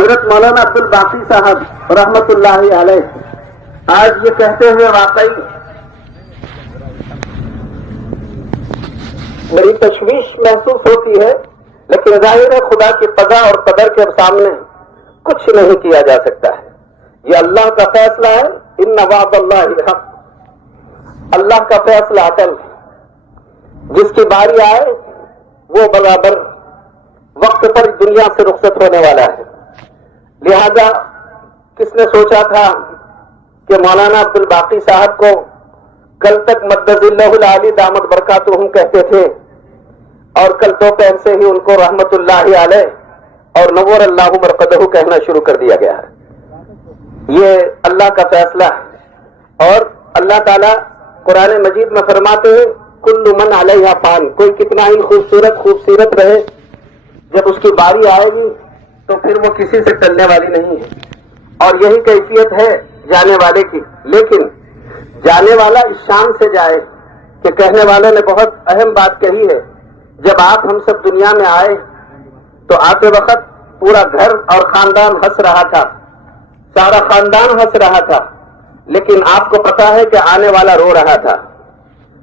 حضرت مولانا عبد الباقی صاحب رحمت اللہ علیہ آج یہ کہتے ہوئے واقعی میری تشویش محسوس ہوتی ہے، لیکن ظاہر ہے خدا کی قضا اور قدر کے سامنے کچھ نہیں کیا جا سکتا ہے. یہ اللہ کا فیصلہ ہے. ان وعد اللہ حق، اللہ کا فیصلہ عدل ہے. جس کی باری آئے وہ برابر وقت پر دنیا سے رخصت ہونے والا ہے. لہذا کس نے سوچا تھا کہ مولانا عبد الباقی صاحب کو کل تک مدد اللہ العالی دامت برکاتہم کہتے تھے، اور کل دوپہر سے ہی ان کو رحمت اللہ علیہ اور نور اللہ مرقدہ کہنا شروع کر دیا گیا ہے. یہ اللہ کا فیصلہ ہے. اور اللہ تعالیٰ قرآن مجید میں فرماتے ہیں کل من علیہا فان، کوئی کتنا ہی خوبصورت رہے، جب اس کی باری آئے گی تو پھر وہ کسی سے ٹلنے والی نہیں ہے. اور یہی کیفیت ہے جانے والے کی. لیکن جانے والا اس شان سے جائے کہ کہنے والے نے بہت اہم بات کہی ہے، جب آپ ہم سب دنیا میں آئے تو آتے وقت پورا گھر اور خاندان ہنس رہا تھا، سارا خاندان ہنس رہا تھا، لیکن آپ کو پتا ہے کہ آنے والا رو رہا تھا.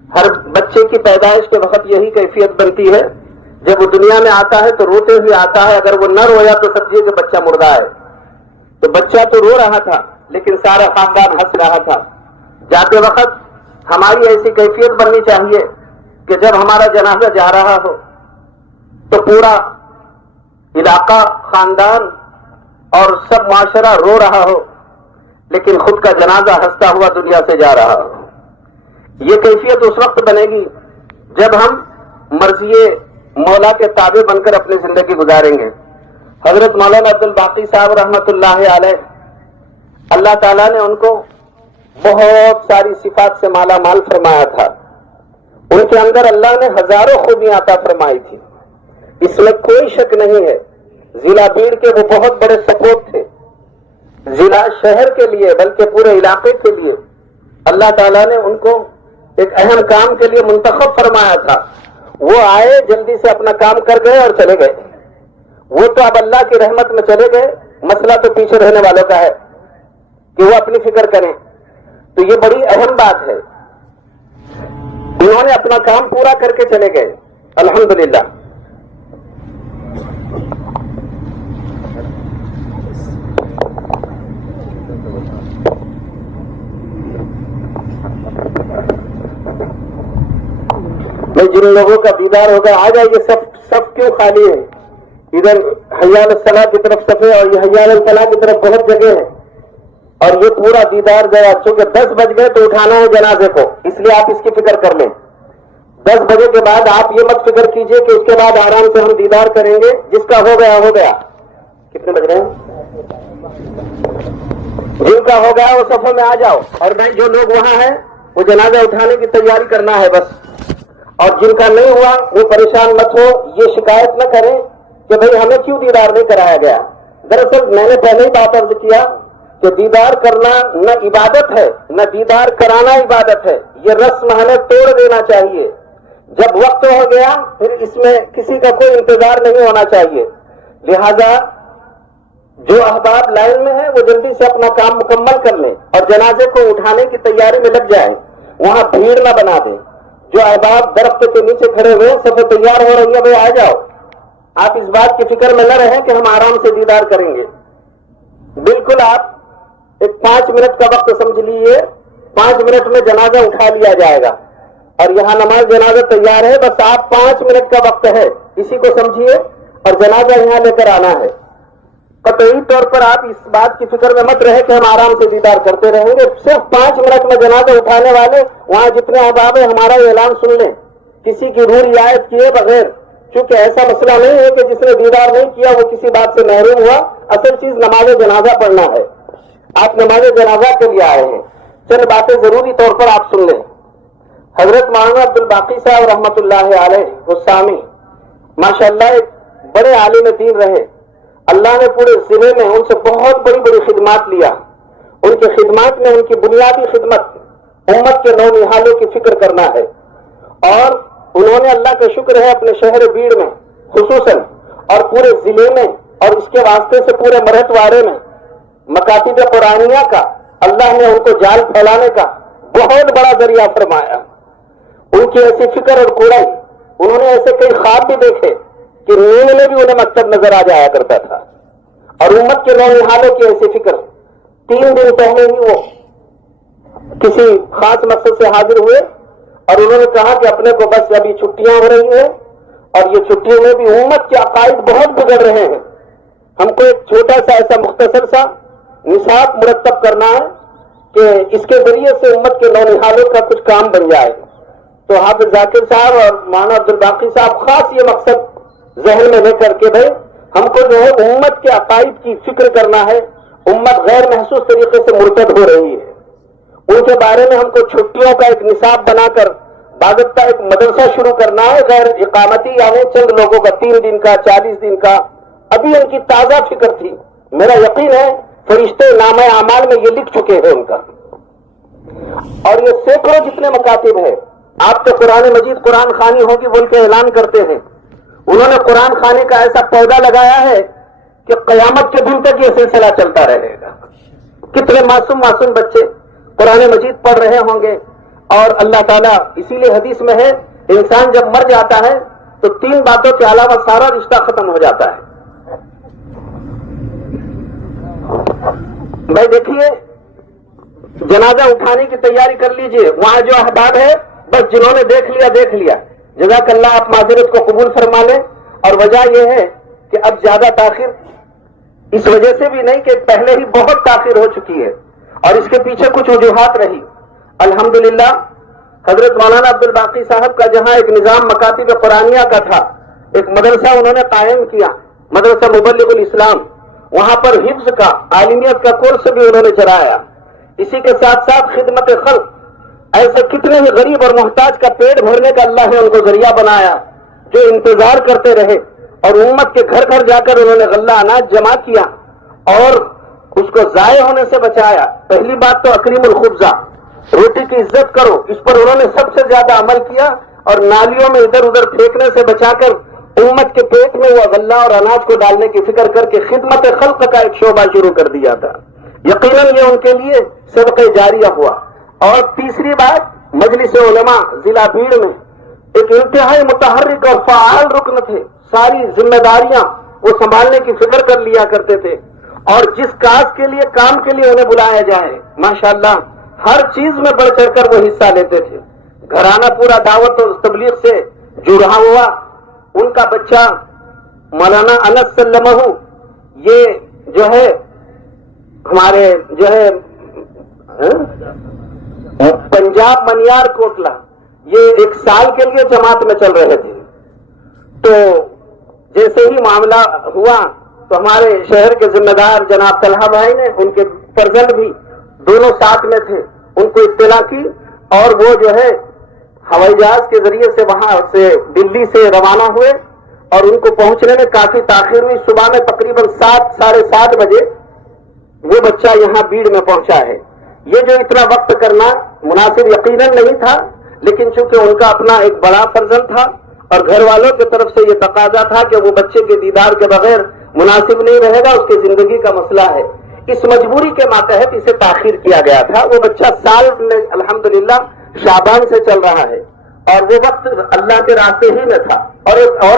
ہر بچے کی پیدائش کے وقت یہی کیفیت بنتی ہے، جب وہ دنیا میں آتا ہے تو روتے ہوئے آتا ہے. اگر وہ نہ رویا تو سمجھیے کہ بچہ مردہ ہے. تو بچہ تو رو رہا تھا لیکن سارا خاندان ہنس رہا تھا. جاتے وقت ہماری ایسی کیفیت بننی چاہیے کہ جب ہمارا جنازہ جا رہا ہو تو پورا علاقہ، خاندان اور سب معاشرہ رو رہا ہو، لیکن خود کا جنازہ ہنستا ہوا دنیا سے جا رہا ہو. یہ کیفیت اس وقت بنے گی جب ہم مرضی مولا کے تابع بن کر اپنی زندگی گزاریں گے. حضرت مولانا عبد الباقی صاحب رحمت اللہ علیہ، اللہ تعالیٰ نے ان کو بہت ساری صفات سے مالا مال فرمایا تھا. ان کے اندر اللہ نے ہزاروں خوبیاں عطا فرمائی تھی، اس میں کوئی شک نہیں ہے. ضلع بیڑ کے وہ بہت بڑے سپورٹ تھے، ضلع شہر کے لیے بلکہ پورے علاقے کے لیے اللہ تعالیٰ نے ان کو ایک اہم کام کے لیے منتخب فرمایا تھا. وہ آئے، جلدی سے اپنا کام کر گئے اور چلے گئے. وہ تو اب اللہ کی رحمت میں چلے گئے، مسئلہ تو پیچھے رہنے والوں کا ہے کہ وہ اپنی فکر کریں. تو یہ بڑی اہم بات ہے. انہوں نے اپنا کام پورا کر کے چلے گئے، الحمدللہ. جن لوگوں کا دیدار ہوگا آ جائیے. سب کیوں خالی ہے؟ ادھر حی علی الصلاۃ کی طرف صفے اور یہ حی علی الفلاح کی طرف بہت جگہ ہے، اور یہ پورا دیدار گیا. چونکہ 10 بج گئے تو اٹھانا ہے جنازے کو، اس لیے آپ اس کی فکر کر لیں. 10 بجے کے بعد آپ یہ مت فکر کیجئے کہ اس کے بعد آرام سے ہم دیدار کریں گے. جس کا ہو گیا ہو گیا. کتنے بج رہے ہیں؟ جن کا ہو گیا وہ صفوں میں آ جاؤ. اور بھائی جو لوگ وہاں ہیں وہ جنازہ اٹھانے کی تیاری کرنا ہے بس. اور جن کا نہیں ہوا وہ پریشان مت ہو، یہ شکایت نہ کریں کہ بھئی ہمیں کیوں دیدار نہیں کرایا گیا. دراصل میں نے پہلے ہی بات عرض کیا کہ دیدار کرنا نہ عبادت ہے نہ دیدار کرانا عبادت ہے. یہ رسم ہمیں توڑ دینا چاہیے. جب وقت ہو گیا پھر اس میں کسی کا کوئی انتظار نہیں ہونا چاہیے. لہذا جو احباب لائن میں ہیں وہ جلدی سے اپنا کام مکمل کر لیں اور جنازے کو اٹھانے کی تیاری میں لگ جائیں. وہاں بھیڑ نہ بنا دیں. جو احباب درخت کے نیچے کھڑے ہوئے سب تیار ہو رہی ہے، بھائی آ جاؤ. آپ اس بات کی فکر میں نہ رہیں کہ ہم آرام سے دیدار کریں گے. بالکل آپ ایک 5 منٹ کا وقت سمجھ لیجیے، 5 منٹ میں جنازہ اٹھا لیا جائے گا. اور یہاں نماز جنازہ تیار ہے، بس آپ 5 منٹ کا وقت ہے، اسی کو سمجھیے اور جنازہ یہاں لے کر آنا ہے. قطعی طور پر آپ اس بات کی فکر میں مت رہے کہ ہم آرام سے دیدار کرتے رہیں گے. صرف 5 منٹ میں جنازہ اٹھانے والے وہاں جتنے احباب ہیں ہمارا یہ اعلان سن لیں، کسی کی روح رعایت کیے بغیر. چونکہ ایسا مسئلہ نہیں ہے کہ جس نے دیدار نہیں کیا وہ کسی بات سے محروم ہوا. اصل چیز نماز جنازہ پڑھنا ہے. آپ نماز جنازہ کے لیے آئے ہیں. چند باتیں ضروری طور پر آپ سن لیں. حضرت مولانا عبد الباقی صاحب رحمت اللہ علیہ السامی ماشاءاللہ ایک بڑے عالم دین رہے. اللہ نے پورے ضلع میں ان سے بہت بڑی بڑی خدمات لیا. ان کی خدمات میں ان کی بنیادی خدمت امت کے نونہالوں کی فکر کرنا ہے. اور انہوں نے اللہ کا شکر ہے اپنے شہر بیڑ میں خصوصاً اور پورے ضلع میں اور اس کے واسطے سے پورے مرحتوارے میں مکاتب قرآنیہ کا اللہ نے ان کو جال پھیلانے کا بہت بڑا ذریعہ فرمایا. ان کی ایسی فکر اور کوڑائی، انہوں نے ایسے کئی خواب بھی دیکھے کہ نیند میں بھی انہیں مکتب نظر آ جایا کرتا تھا. اور امت کے نونہالوں کی ایسی فکر، 3 دن پہلے ہی وہ کسی خاص مقصد سے حاضر ہوئے اور انہوں نے کہا کہ اپنے کو بس ابھی چھٹیاں ہو رہی ہیں اور یہ چھٹیوں میں بھی امت کے عقائد بہت بگڑ رہے ہیں، ہم کو ایک چھوٹا سا ایسا مختصر سا نصاب مرتب کرنا ہے کہ اس کے ذریعے سے امت کے نونہالوں کا کچھ کام بن جائے. تو حافظ ذاکر صاحب اور مولانا عبدالباقی صاحب خاص یہ مقصد ذہن میں لے کر کے بھائی ہم کو جو ہے امت کے عقائد کی فکر کرنا ہے. امت غیر محسوس طریقے سے مرتد ہو رہی ہے، ان کے بارے میں ہم کو چھٹیوں کا ایک نصاب بنا کر باضابطہ ایک مدرسہ شروع کرنا ہے غیر اقامتی، یعنی چند لوگوں کا 3 دن کا 40 دن کا. ابھی ان کی تازہ فکر تھی، میرا یقین ہے فرشتے نامہ اعمال میں یہ لکھ چکے ہیں ان کا. اور یہ سینکڑوں جتنے مکاتب ہیں، آپ تو قرآن مجید قرآن خوانی ہوگی بول کے اعلان کرتے ہیں، انہوں نے قرآن خوانی کا ایسا پودا لگایا ہے کہ قیامت کے دن تک یہ سلسلہ چلتا رہے گا. کتنے معصوم بچے قرآن مجید پڑھ رہے ہوں گے. اور اللہ تعالیٰ اسی لیے حدیث میں ہے انسان جب مر جاتا ہے تو 3 باتوں کے علاوہ سارا رشتہ ختم ہو جاتا ہے. بھائی دیکھیے، جنازہ اٹھانے کی تیاری کر لیجئے، وہاں جو احباب ہے بس جنہوں نے دیکھ لیا، جزاک اللہ، آپ معذرت کو قبول فرما لیں. اور وجہ یہ ہے کہ اب زیادہ تاخیر اس وجہ سے بھی نہیں کہ پہلے ہی بہت تاخیر ہو چکی ہے اور اس کے پیچھے کچھ وجوہات رہی. الحمدللہ حضرت مولانا عبدالباقی صاحب کا جہاں ایک نظام مکاتب قرآنیہ کا تھا، ایک مدرسہ انہوں نے قائم کیا، مدرسہ مبلغ الاسلام. وہاں پر حفظ کا، عالمیت کا کورس بھی انہوں نے چلایا. اسی کے ساتھ ساتھ خدمت خلق، ایسے کتنے ہی غریب اور محتاج کا پیٹ بھرنے کا اللہ نے ان کو ذریعہ بنایا جو انتظار کرتے رہے. اور امت کے گھر گھر جا کر انہوں نے غلہ اناج جمع کیا اور اس کو ضائع ہونے سے بچایا. پہلی بات تو اکریم الخبزہ، روٹی کی عزت کرو، اس پر انہوں نے سب سے زیادہ عمل کیا اور نالیوں میں ادھر ادھر پھینکنے سے بچا کر امت کے پیٹ میں وہ غلہ اور اناج کو ڈالنے کی فکر کر کے خدمت خلق کا ایک شعبہ شروع کر دیا تھا. یقیناً یہ ان کے لیے صدقہ جاریہ ہوا. اور تیسری بات، مجلس علماء ضلع بھیڑ میں ایک انتہائی متحرک اور فعال رکن تھے. ساری ذمہ داریاں وہ سنبھالنے کی فکر کر لیا کرتے تھے اور جس کام کے لیے انہیں بلایا جائے ماشاءاللہ ہر چیز میں بڑھ چڑھ کر وہ حصہ لیتے تھے. گھرانہ پورا دعوت اور تبلیغ سے جڑا ہوا. ان کا بچہ مولانا انس سلمہ، یہ جو ہے ہمارے جو ہے پنجاب منیار کوٹلا، یہ 1 سال کے لیے جماعت میں چل رہے تھے. تو جیسے ہی معاملہ ہوا تو ہمارے شہر کے ذمہ دار جناب طلحہ بھائی نے، ان کے فرزند بھی دونوں ساتھ میں تھے، ان کو اطلاع کی اور وہ جو ہے ہوائی جہاز کے ذریعے سے وہاں سے دلی سے روانہ ہوئے اور ان کو پہنچنے میں کافی تاخیر ہوئی. صبح میں تقریباً 7 ساڑھے 7 بجے وہ بچہ یہاں بھیڑ میں پہنچا ہے. یہ جو اتنا وقت کرنا مناسب یقیناً نہیں تھا، لیکن چونکہ ان کا اپنا ایک بڑا فرزند تھا اور گھر والوں کی طرف سے یہ تقاضا تھا کہ وہ بچے کے دیدار کے بغیر مناسب نہیں رہے گا، اس کی زندگی کا مسئلہ ہے. اس مجبوری کے ماتحت اسے تاخیر کیا گیا تھا. وہ بچہ سال میں الحمدللہ شعبان سے چل رہا ہے اور وہ وقت اللہ کے راستے ہی میں تھا. اور ایک اور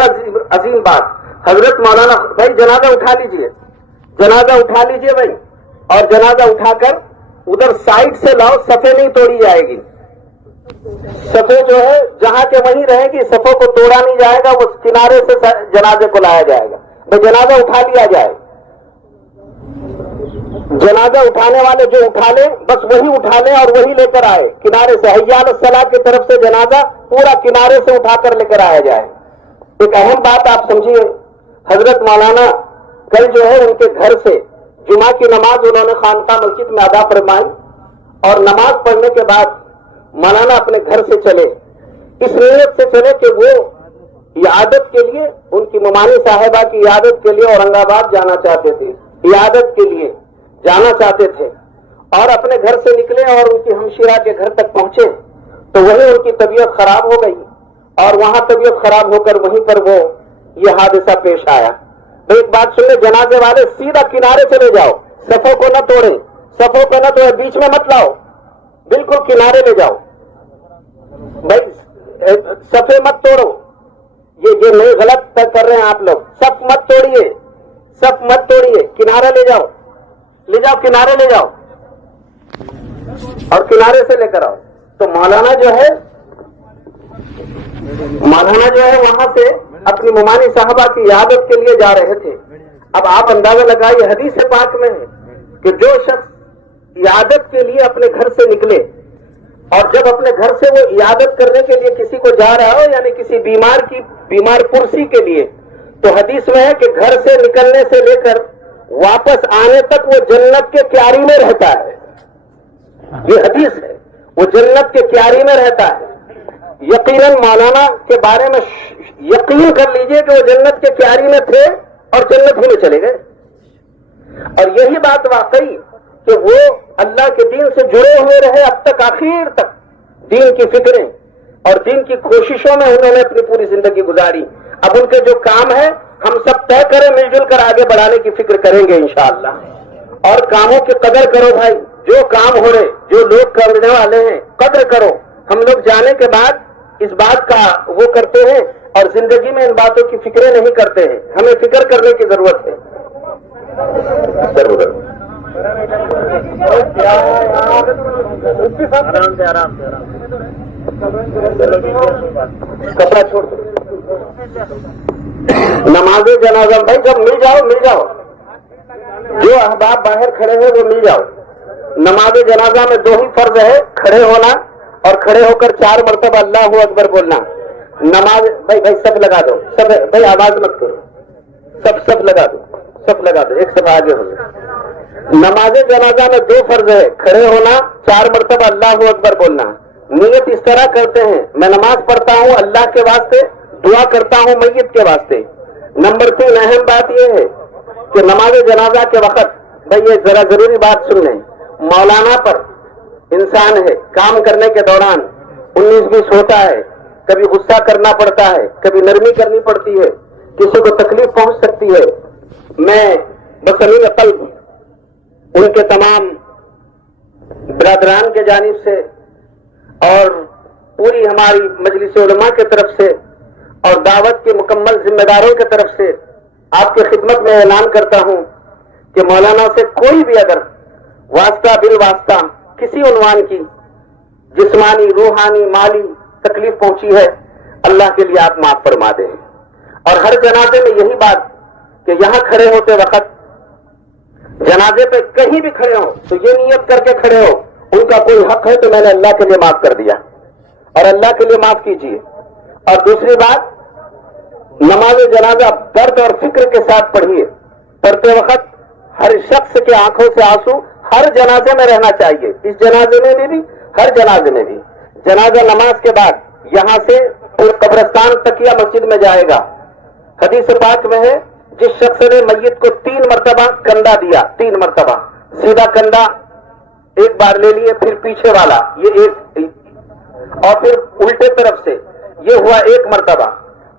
عظیم بات، حضرت مولانا بھائی جنازہ اٹھا لیجئے بھائی، اور جنازہ اٹھا کر ادھر سائڈ سے لاؤ، صفے نہیں توڑی جائے گی. صفے جو ہے جہاں کے وہیں رہے گی، صفوں کو توڑا نہیں جائے گا، وہ کنارے سے جنازے کو لایا جائے گا. تو جنازہ اٹھا لیا جائے. جنازہ اٹھانے والے جو اٹھا لیں بس وہی اٹھا لیں اور وہی لے کر آئے کنارے سے. حی علی الصلاۃ کی طرف سے جنازہ پورا کنارے سے اٹھا کر لے کر آیا جائے. ایک اہم بات آپ سمجھیے، حضرت مولانا کل جو ہے ان کے گھر سے جمعہ کی نماز انہوں نے خانقاہ مسجد میں ادا فرمائی اور نماز پڑھنے کے بعد مولانا اپنے گھر سے چلے، اس نیت سے چلے کہ وہ عیادت کے لیے، ان کی ممانی صاحبہ کی عیادت کے لیے اورنگ آباد جانا چاہتے تھے، عیادت کے لیے جانا چاہتے تھے. اور اپنے گھر سے نکلے اور ان کی ہمشیرہ کے گھر تک پہنچے تو وہیں ان کی طبیعت خراب ہو گئی اور وہاں طبیعت خراب ہو کر وہیں پر وہ یہ حادثہ پیش آیا. تو ایک بات سن لیں، جنازے والے سیدھا کنارے چلے جاؤ، صفوں کو نہ توڑیں، صفوں کو نہ توڑیں، بیچ میں مت لاؤ، بالکل کنارے لے جاؤ بھائی، صفے مت توڑو، یہ نہیں، غلط کر رہے ہیں آپ لوگ، صف مت توڑیے، صف مت توڑیے، کنارے لے جاؤ، لے جاؤ، کنارے لے جاؤ اور کنارے سے لے کر آؤ۔ تو مولانا جو ہے وہاں سے اپنی ممانی صاحبہ کی عیادت کے لیے جا رہے تھے۔ اب آپ اندازہ لگائیے، حدیث پاک میں ہے کہ جو شخص عیادت کے لیے اپنے گھر سے نکلے، اور جب اپنے گھر سے وہ عیادت کرنے کے لیے کسی کو جا رہا ہو، یعنی کسی بیمار پرسی کے لیے، تو حدیث میں ہے کہ گھر سے نکلنے سے لے کر واپس آنے تک وہ جنت کے کیاری میں رہتا ہے۔ یہ حدیث ہے، وہ جنت کے کیاری میں رہتا ہے۔ یقیناً مولانا کے بارے میں یقین کر لیجئے کہ وہ جنت کے کیاری میں تھے اور جنت ہی میں چلے گئے۔ اور یہی بات واقعی کہ وہ اللہ کے دین سے جڑے ہوئے رہے اب تک، آخر تک دین کی فکریں اور دین کی کوششوں میں انہوں نے اپنی پوری زندگی گزاری۔ اب ان کے جو کام ہے ہم سب طے کریں، مل جل کر آگے بڑھانے کی فکر کریں گے انشاءاللہ۔ اور کاموں کی قدر کرو بھائی، جو کام ہو رہے، جو لوگ کرنے والے ہیں، قدر کرو۔ ہم لوگ جانے کے بعد اس بات کا وہ کرتے ہیں اور زندگی میں ان باتوں کی فکریں نہیں کرتے ہیں، ہمیں فکر کرنے کی ضرورت ہے۔ کپڑا چھوڑ دو، نماز جنازہ بھائی جب مل جاؤ، جو احباب باہر کھڑے ہیں وہ مل جاؤ۔ نماز جنازہ میں دو ہی فرض ہے، کھڑے ہونا اور کھڑے ہو کر 4 مرتبہ اللہ اکبر بولنا۔ نماز بھائی سب لگا دو، سب بھائی آواز مت کرو، سب لگا دو، ایک سب آگے ہو جائے۔ نماز جنازہ میں 2 فرض ہے، کھڑے ہونا، 4 مرتبہ اللہ اکبر بولنا۔ نیت اس طرح کرتے ہیں، میں نماز پڑھتا ہوں اللہ کے واسطے، دعا کرتا ہوں میت کے واسطے۔ نمبر 3 اہم بات یہ ہے کہ نماز جنازہ کے وقت، بھائی یہ ذرا ضروری بات سن لیں، مولانا پر انسان ہے، کام کرنے کے دوران 19-20 ہوتا ہے، کبھی غصہ کرنا پڑتا ہے، کبھی نرمی کرنی پڑتی ہے، کسی کو تکلیف پہنچ سکتی ہے۔ میں بصمیم قلب ان کے تمام برادران کے جانب سے اور پوری ہماری مجلس علماء کی طرف سے اور دعوت کے مکمل ذمہ داروں کی طرف سے آپ کی خدمت میں اعلان کرتا ہوں کہ مولانا سے کوئی بھی اگر واسطہ بالواسطہ کسی عنوان کی جسمانی، روحانی، مالی تکلیف پہنچی ہے، اللہ کے لیے آپ معاف فرما دیں۔ اور ہر جنازے میں یہی بات کہ یہاں کھڑے ہوتے وقت، جنازے پہ کہیں بھی کھڑے ہو تو یہ نیت کر کے کھڑے ہو، ان کا کوئی حق ہے تو میں نے اللہ کے لیے معاف کر دیا، اور اللہ کے لیے معاف کیجیے۔ اور دوسری بات، نماز جنازہ درد اور فکر کے ساتھ پڑھیے، پڑھتے وقت ہر شخص کے آنکھوں سے آنسو ہر جنازے میں رہنا چاہیے، اس جنازے میں بھی، ہر جنازے میں بھی۔ جنازہ نماز کے بعد یہاں سے پھر قبرستان تکیہ مسجد میں جائے گا۔ حدیث پاک میں ہے، جس شخص نے میت کو 3 مرتبہ کندھا دیا، 3 مرتبہ سیدھا کندھا ایک بار لے لیے، پھر پیچھے والا یہ ایک، اور پھر الٹے طرف سے یہ ہوا 1 مرتبہ،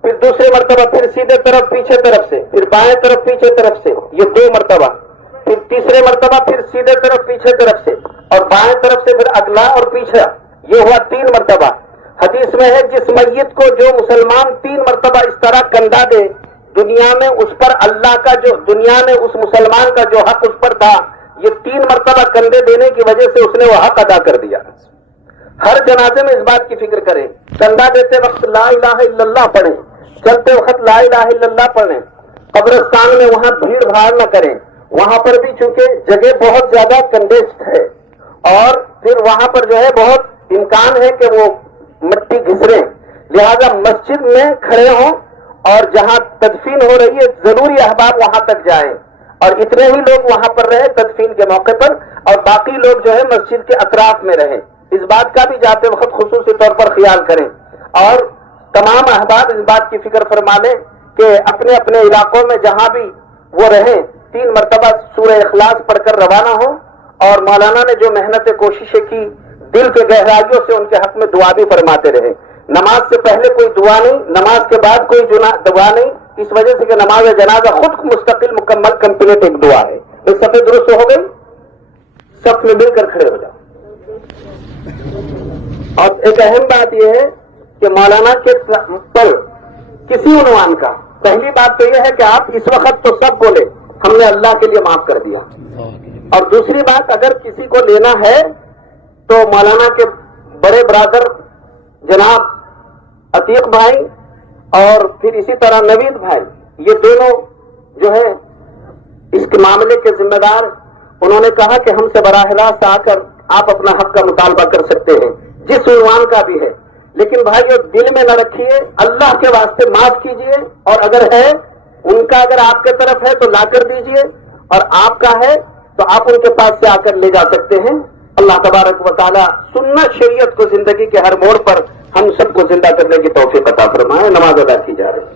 پھر دوسری مرتبہ پھر سیدھے طرف پیچھے طرف سے، پھر بائیں طرف پیچھے طرف سے یہ 2 مرتبہ، پھر تیسرے مرتبہ پھر سیدھے طرف پیچھے طرف سے، اور بائیں طرف سے پھر اگلا اور پیچھے، یہ ہوا 3 مرتبہ۔ حدیث میں ہے، جس میت کو جو مسلمان 3 مرتبہ اس طرح کندھا دے، دنیا میں اس پر اللہ کا جو، دنیا میں اس مسلمان کا جو حق اس پر تھا، یہ 3 مرتبہ کندھے دینے کی وجہ سے اس نے وہ حق ادا کر دیا۔ ہر جنازے میں اس بات کی فکر کریں، کندھا دیتے وقت لا الہ الا اللہ پڑھیں، چلتے وقت لا الہ الا اللہ پڑھیں، قبرستان میں وہاں بھیڑ بھاڑ نہ کریں، وہاں پر بھی چونکہ جگہ بہت زیادہ کنجسٹ ہے، اور پھر وہاں پر جو ہے بہت امکان ہے کہ وہ مٹی گھسریں، لہذا مسجد میں کھڑے ہوں، اور جہاں تدفین ہو رہی ہے ضروری احباب وہاں تک جائیں، اور اتنے ہی لوگ وہاں پر رہے تدفین کے موقع پر، اور باقی لوگ جو ہے مسجد کے اطراف میں رہیں۔ اس بات کا بھی جاتے وقت خصوصی طور پر خیال کریں، اور تمام احباب اس بات کی فکر فرما لیں کہ اپنے اپنے علاقوں میں جہاں بھی وہ رہیں 3 مرتبہ سورہ اخلاص پڑھ کر روانہ ہوں، اور مولانا نے جو محنت کوششیں کی دل کے گہرائیوں سے ان کے حق میں دعا بھی فرماتے رہے۔ نماز سے پہلے کوئی دعا نہیں، نماز کے بعد کوئی دعا نہیں، اس وجہ سے کہ نماز جنازہ خود مستقل مکمل کمپلیٹ ایک دعا ہے. ایک صفحے درست ہو گئی, سب میں مل کر کھڑے ہو جاؤ. اور ایک اہم بات یہ ہے کہ مولانا کے پر کسی عنوان کا پہلی بات تو یہ ہے کہ آپ اس وقت تو سب بولے ہم نے اللہ کے لیے معاف کر دیا, اور دوسری بات اگر کسی کو لینا ہے تو مولانا کے بڑے برادر جناب عتیق بھائی اور پھر اسی طرح نوید بھائی, یہ دونوں جو ہے اس کے معاملے کے ذمہ دار, انہوں نے کہا کہ ہم سے براہ راست آ کر آپ اپنا حق کا مطالبہ کر سکتے ہیں جس عنوان کا بھی ہے. لیکن بھائی دل میں نہ رکھیے, اللہ کے واسطے معاف کیجئے, اور اگر ہے ان کا اگر آپ کے طرف ہے تو لا کر دیجئے, اور آپ کا ہے تو آپ ان کے پاس سے آ کر لے جا سکتے ہیں. اللہ تبارک و تعالی سنت شریعت کو زندگی کے ہر موڑ پر ہم سب کو زندہ کرنے کی توفیق عطا فرمائے. نماز ادا کی جا رہی ہے.